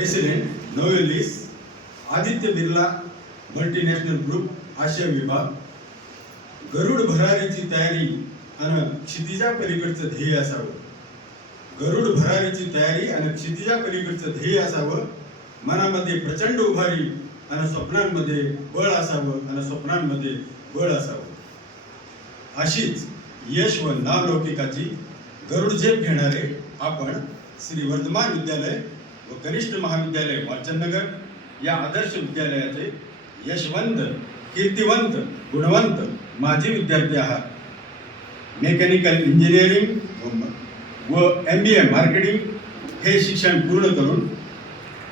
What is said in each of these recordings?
President Novelis Aditya Birla multinational group आशिया विभाग गरुड भरारीची तयारी आणि क्षितिजा पलीकडचं ध्येय असावं. गरुड भरारीची तयारी आणि क्षितिजा पलीकडचं ध्येय असावं. मनामध्ये प्रचंड उभारी आणि स्वप्नांमध्ये बळ असावं आणि स्वप्नांमध्ये बळ असावं. अशीच यश व नावलौकिकाची गरुड झेप घेणारे आपण श्री वर्धमान विद्यालय व कनिष्ठ महाविद्यालय वाचननगर या आदर्श विद्यालयाचे यशवंत कीर्तिवंत गुणवंत माजी विद्यार्थी आहात. मेकॅनिकल इंजिनिअरिंग व एम बी ए मार्केटिंग हे शिक्षण पूर्ण करून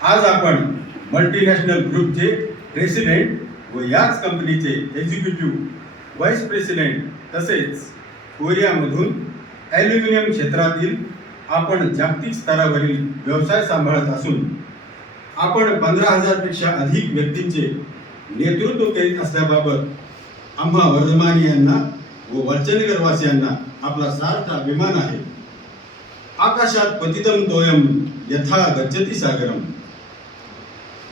आज आपण मल्टीनॅशनल ग्रुपचे प्रेसिडेंट व याच कंपनीचे एक्झिक्युटिव्ह व्हाईस प्रेसिडेंट तसेच कोरियामधून ॲल्युमिनियम क्षेत्रातील आपण जागतिक स्तरावरील व्यवसाय सांभाळत असून आपण पंधरा हजारपेक्षा अधिक व्यक्तींचे नेतृत्व करीत असल्याबाबत आम्हा वर्धमानियांना व वरचनेकरवासियांना आपला सार्थ अभिमान आहे. आकाशात पतितम तोयम यथा गच्छति सागरम.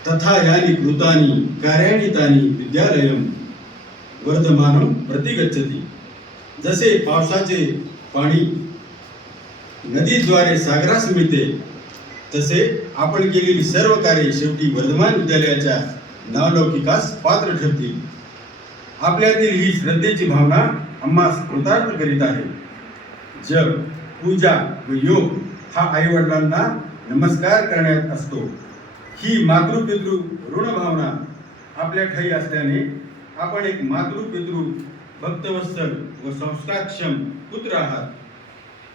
तथा यानी कृतानि कार्यानितानी विद्यालयम वर्धमानम प्रतिगच्छती जसे पावसाचे पाणी नदीद्वारे सागरास मिळते. तसे आपण केलेली सर्व कार्य शेवटी वर्धमान विद्यालयाच्या नावलौकिकास पात्र ठरतील. आपल्यातील ही श्रद्धेची भावना आम्हास कृतार्थ करीत आहे. जग पूजा व योग हा आई वडिलांना नमस्कार करण्यात असतो. ही मातृपितृ ऋण भावना आपल्या ठाई असल्याने आपण एक मातृपितृ भक्तवत्सल व संस्कारक्षम पुत्र आहात.